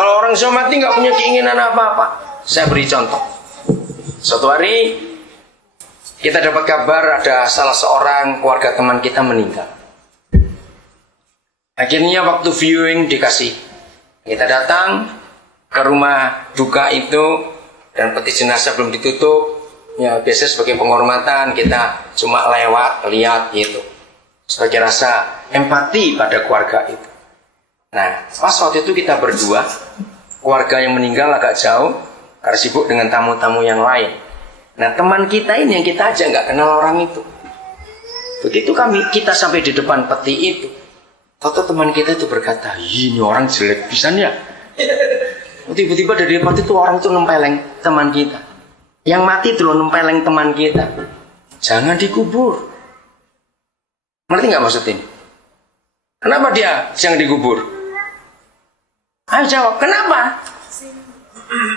Kalau orang sudah mati nggak punya keinginan apa-apa. Saya beri contoh. Suatu hari kita dapat kabar ada salah seorang keluarga teman kita meninggal. Akhirnya waktu viewing dikasih. Kita datang ke rumah duka itu dan peti jenazah belum ditutup. Ya biasa sebagai penghormatan kita cuma lewat lihat gitu. Sebagai rasa empati pada keluarga itu. Nah pas waktu itu kita berdua, keluarga yang meninggal agak jauh karena sibuk dengan tamu-tamu yang lain. Nah teman kita ini yang kita aja nggak kenal orang itu. Begitu kita sampai di depan peti itu, tahu teman kita itu berkata, ini orang jelek pisan ya. Tiba-tiba dari depan itu orang itu nempeleng teman kita. Yang mati itu loh nempeleng teman kita. Jangan dikubur. Ngerti nggak maksudnya? Kenapa dia jangan dikubur? Ayo jawab, kenapa?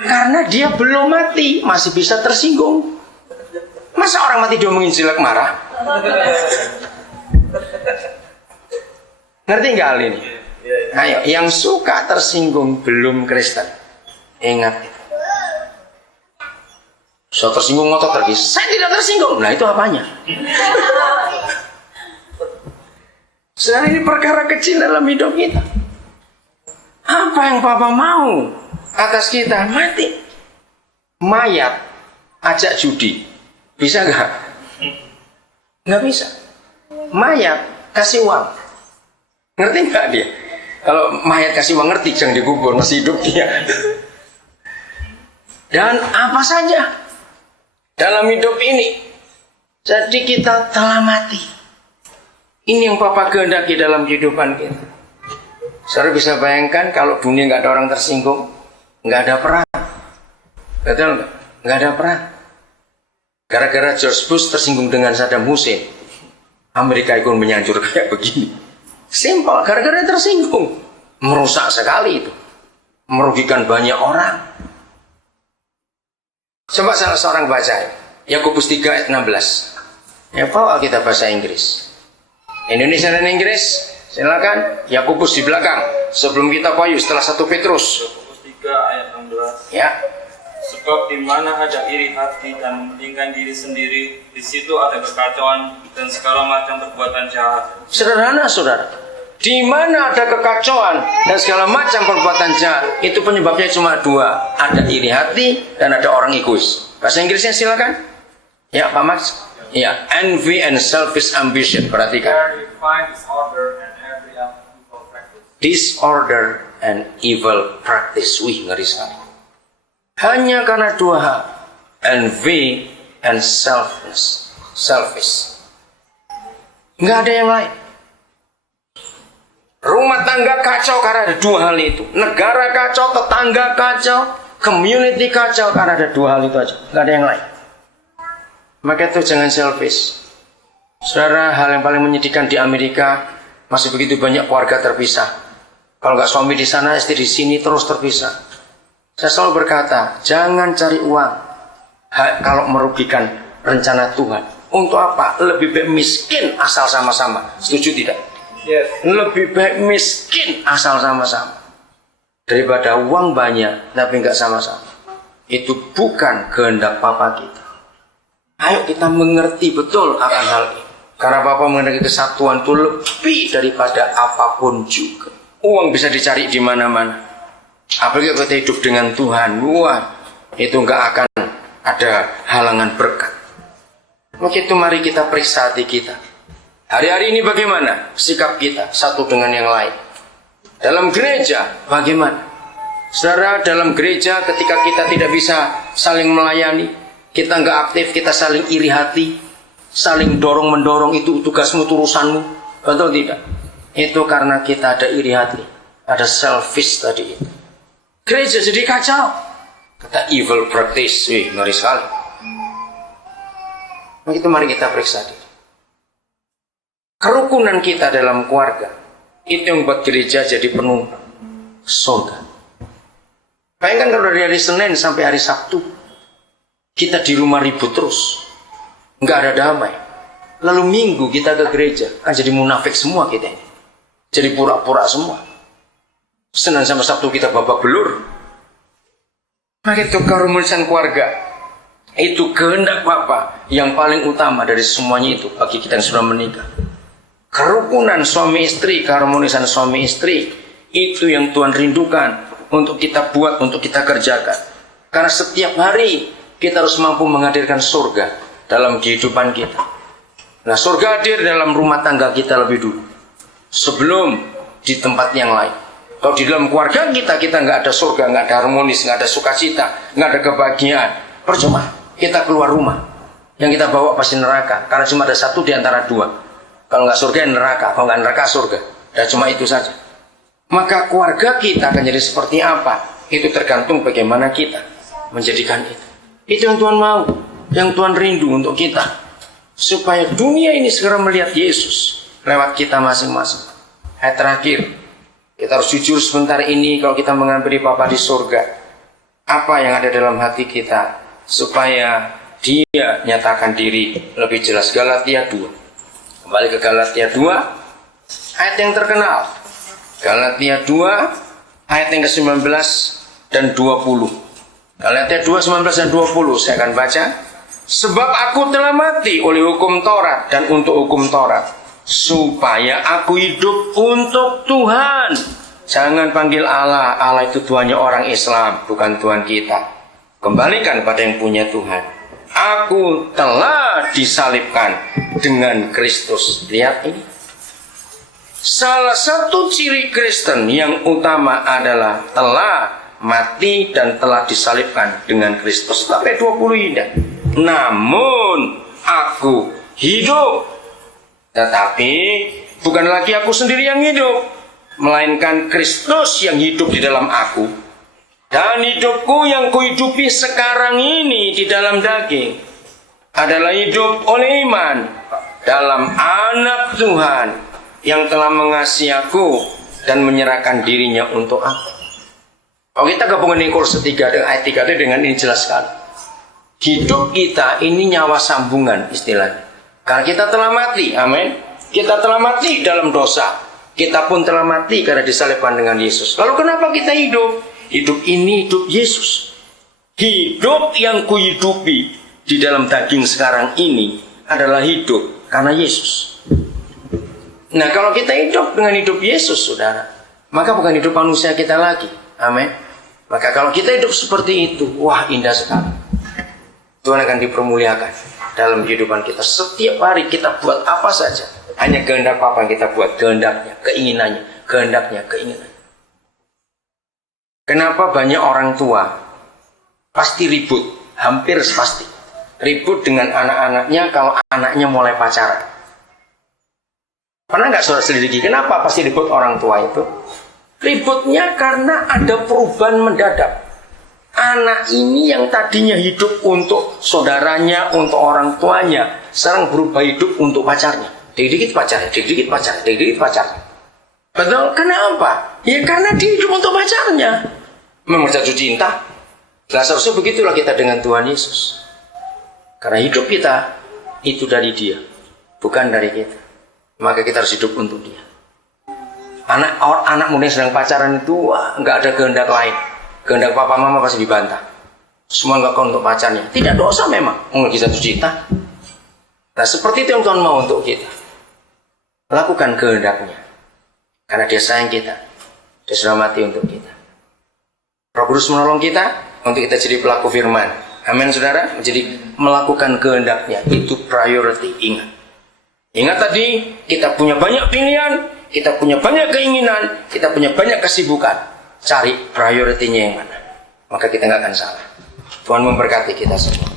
Karena dia belum mati, masih bisa tersinggung. Masa orang mati diomongin jelek marah? Ngerti nggak hal ini? Ayo, yang suka tersinggung belum Kristen. Ingat itu. So tersinggung ngotot lagi. Saya tidak tersinggung. Nah itu apanya? Sekarang ini perkara kecil dalam hidup kita. Apa yang Papa mau atas kita? Mati. Mayat ajak judi. Bisa nggak? Nggak bisa. Mayat kasih uang. Ngerti nggak dia? Kalau mayat kasih uang ngerti, jangan dikubur, masih hidup dia. Dan apa saja dalam hidup ini. Jadi kita telah mati. Ini yang Papa kehendaki dalam kehidupan kita. Saudara bisa bayangkan kalau dunia nggak ada orang tersinggung, nggak ada perang. Betul nggak? Nggak ada perang. Gara-gara George Bush tersinggung dengan Saddam Hussein, Amerika ikut menyancur kayak begini. Simpel, gara-gara tersinggung. Merusak sekali itu. Merugikan banyak orang. Coba salah seorang baca Yakobus 3 ayat 16. Ya bawa kita bahasa Inggris. Indonesia dan Inggris, silakan. Yakobus di belakang. Sebelum kita payu setelah 1 Petrus. Yakobus 3 ayat 16. Ya. Sebab di mana ada iri hati dan mementingkan diri sendiri, di situ ada kekacauan dan segala macam perbuatan jahat. Sederhana, saudara. Di mana ada kekacauan dan segala macam perbuatan jahat, itu penyebabnya cuma 2. Ada iri hati dan ada orang egois. Bahasa Inggrisnya silakan. Ya, Pak Max. Ya, envy and selfish ambition. Perhatikan. Disorder and evil practice. Wih, ngeri sekali. Hanya karena 2 hal. Envy and selfish. Nggak ada yang lain. Rumah tangga kacau karena ada 2 hal itu. Negara kacau, tetangga kacau, community kacau karena ada 2 hal itu aja. Nggak ada yang lain. Maka itu jangan selfish. Saudara, hal yang paling menyedihkan di Amerika, masih begitu banyak keluarga terpisah. Kalau nggak suami di sana, istri di sini terus terpisah. Saya selalu berkata, jangan cari uang kalau merugikan rencana Tuhan. Untuk apa? Lebih baik miskin asal sama-sama. Setuju tidak? Yes. Lebih baik miskin asal sama-sama daripada uang banyak tapi nggak sama-sama. Itu bukan kehendak Papa kita. Ayo kita mengerti betul akan hal ini. Karena Papa mengenai kesatuan itu lebih daripada apapun juga. Uang bisa dicari di mana-mana. Apalagi kita hidup dengan Tuhan, wah, itu nggak akan ada halangan berkat. Maka itu mari kita periksa hati kita. Hari-hari ini bagaimana sikap kita satu dengan yang lain? Dalam gereja bagaimana? Saudara, dalam gereja ketika kita tidak bisa saling melayani, kita nggak aktif, kita saling iri hati, saling dorong-mendorong, itu tugasmu, urusanmu. Betul tidak? Itu karena kita ada iri hati, ada selfish tadi itu. Gereja jadi kacau. Kata evil practice, wih, ngeri sekali. Maka itu mari kita periksa diri. Kerukunan kita dalam keluarga, itu yang buat gereja jadi penuh surga. Bayangkan kalau dari hari Senin sampai hari Sabtu, kita di rumah ribut terus, nggak ada damai. Lalu Minggu kita ke gereja, kan jadi munafik semua kita ini. Jadi pura-pura semua. Senin sampai Sabtu kita babak belur. Maka itu keharmonisan keluarga, itu kehendak Bapa yang paling utama dari semuanya itu bagi kita yang sudah menikah. Kerukunan suami istri, keharmonisan suami istri, itu yang Tuhan rindukan untuk kita buat, untuk kita kerjakan. Karena setiap hari kita harus mampu menghadirkan surga dalam kehidupan kita. Nah, surga hadir dalam rumah tangga kita lebih dulu, sebelum di tempat yang lain. Kalau di dalam keluarga kita nggak ada surga, nggak ada harmonis, nggak ada sukacita, nggak ada kebahagiaan, percuma. Kita keluar rumah, yang kita bawa pasti neraka. Karena cuma ada satu di antara dua. Kalau nggak surga, neraka. Kalau nggak neraka, surga. Dan cuma itu saja. Maka keluarga kita akan jadi seperti apa? Itu tergantung bagaimana kita menjadikan itu. Itu yang Tuhan mau, yang Tuhan rindu untuk kita. Supaya dunia ini segera melihat Yesus lewat kita masing-masing. Ayat terakhir, kita harus jujur sebentar ini kalau kita menghampiri Bapa di surga. Apa yang ada dalam hati kita, supaya Dia nyatakan diri lebih jelas. Galatia 2. Kembali ke Galatia 2, ayat yang terkenal. Galatia 2, ayat yang ke-19 dan 20. Galatia 2, 19 dan 20, saya akan baca. Sebab aku telah mati oleh hukum Taurat dan untuk hukum Taurat, supaya aku hidup untuk Tuhan. Jangan panggil Allah, Allah itu Tuhannya orang Islam, bukan Tuhan kita. Kembalikan pada yang punya Tuhan. Aku telah disalibkan dengan Kristus. Lihat ini. Salah satu ciri Kristen yang utama adalah telah mati dan telah disalibkan dengan Kristus. Sampai 20 indah. Namun aku hidup, tetapi bukan lagi aku sendiri yang hidup, melainkan Kristus yang hidup di dalam aku. Dan hidupku yang kuhidupi sekarang ini di dalam daging adalah hidup oleh iman dalam Anak Tuhan yang telah mengasihi aku dan menyerahkan dirinya untuk aku. Kalau kita gabungan ini Kolose 3 dengan ayat 3 dengan ini jelas sekali. Hidup kita ini nyawa sambungan istilahnya. Karena kita telah mati, amin. Kita telah mati dalam dosa. Kita pun telah mati karena disalibkan dengan Yesus. Lalu kenapa kita hidup? Hidup ini hidup Yesus. Hidup yang kuhidupi di dalam daging sekarang ini adalah hidup karena Yesus. Nah, kalau kita hidup dengan hidup Yesus, saudara, maka bukan hidup manusia kita lagi, amin. Maka kalau kita hidup seperti itu, wah, indah sekali. Tuhan akan dipermuliakan dalam kehidupan kita. Setiap hari kita buat apa saja, hanya kehendak Bapa yang kita buat, kehendaknya, keinginannya, kehendaknya, keinginannya. Kenapa banyak orang tua pasti ribut, hampir pasti ribut dengan anak-anaknya kalau anaknya mulai pacaran? Pernah nggak saudara selidiki kenapa pasti ribut orang tua itu? Ributnya karena ada perubahan mendadak. Anak ini yang tadinya hidup untuk saudaranya, untuk orang tuanya, sekarang berubah hidup untuk pacarnya. Dikit-dikit pacarnya, dikit-dikit pacarnya, dikit-dikit pacarnya. Betul? Kenapa? Ya karena dia hidup untuk pacarnya. Memang jatuh cinta. Nah, seharusnya begitulah kita dengan Tuhan Yesus. Karena hidup kita itu dari Dia, bukan dari kita. Maka kita harus hidup untuk Dia. Anak muda yang sedang pacaran itu nggak ada kehendak lain. Kehendak papa mama pasti dibantah. Semua nggak kau untuk pacarnya. Tidak dosa memang. Lagi jatuh cinta. Nah, seperti itu yang Tuhan mau untuk kita. Lakukan kehendaknya. Karena Dia sayang kita. Dia sudah mati untuk kita. Roh Kudus menolong kita untuk kita jadi pelaku firman. Amin, saudara. Jadi melakukan kehendaknya itu priority. Ingat. Ingat tadi kita punya banyak pilihan, kita punya banyak keinginan, kita punya banyak kesibukan. Cari prioritinya yang mana, maka kita nggak akan salah. Tuhan memberkati kita semua.